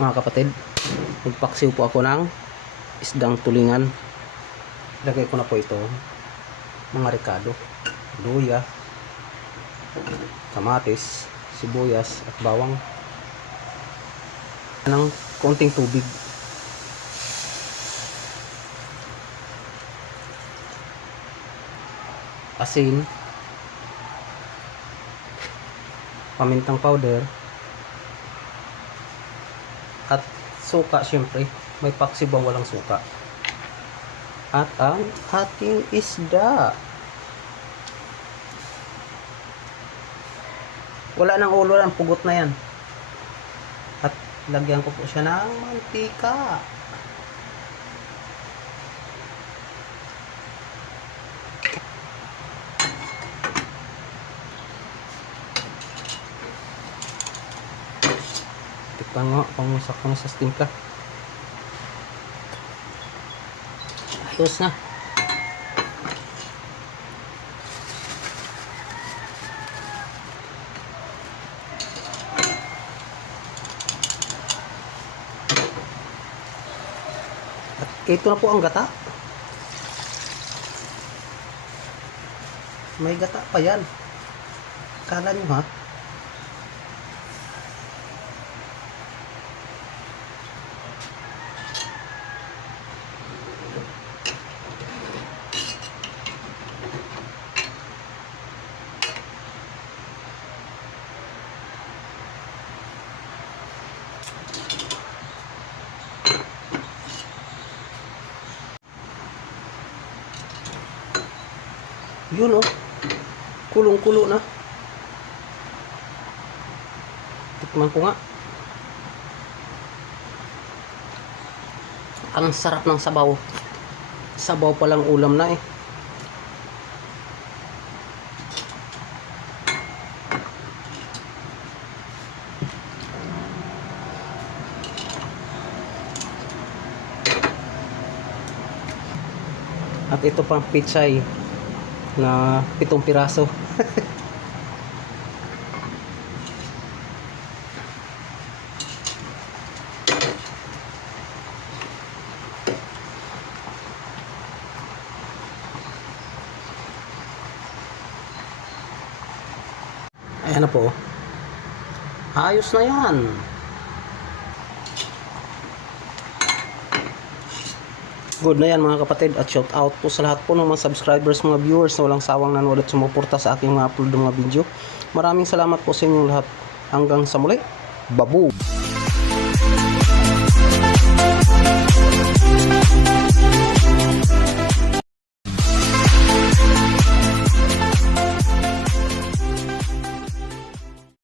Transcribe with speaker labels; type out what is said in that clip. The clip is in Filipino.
Speaker 1: mga kapatid magpaksiw po ako ng isdang tulingan. Lagay ko na po ito. Mga rekado luya kamatis sibuyas at bawang. Ng konting tubig. Asin. Pamintang powder at suka syempre may paksi ba walang suka? At ang ating isda. Wala nang ulo lang pugot na yan. At lagyan ko po siya ng mantika tikpan nga pangusak ko na sa timpla ayos na At ito na po ang gata. May gata pa yan. Kala nyo ha? Yun oh. Kulong-kulo na. Tikman ko nga. Ang sarap ng sabaw. Sabaw pa lang ulam na eh. At ito pang pichay na pitong piraso. Ayan na po. Ayos na yan. Good na yan mga kapatid at shout out po sa lahat po ng mga subscribers, mga viewers na walang sawang nanood at sumuporta sa aking mga upload ng mga video. Maraming salamat po sa inyong lahat. Hanggang sa muli. Babu!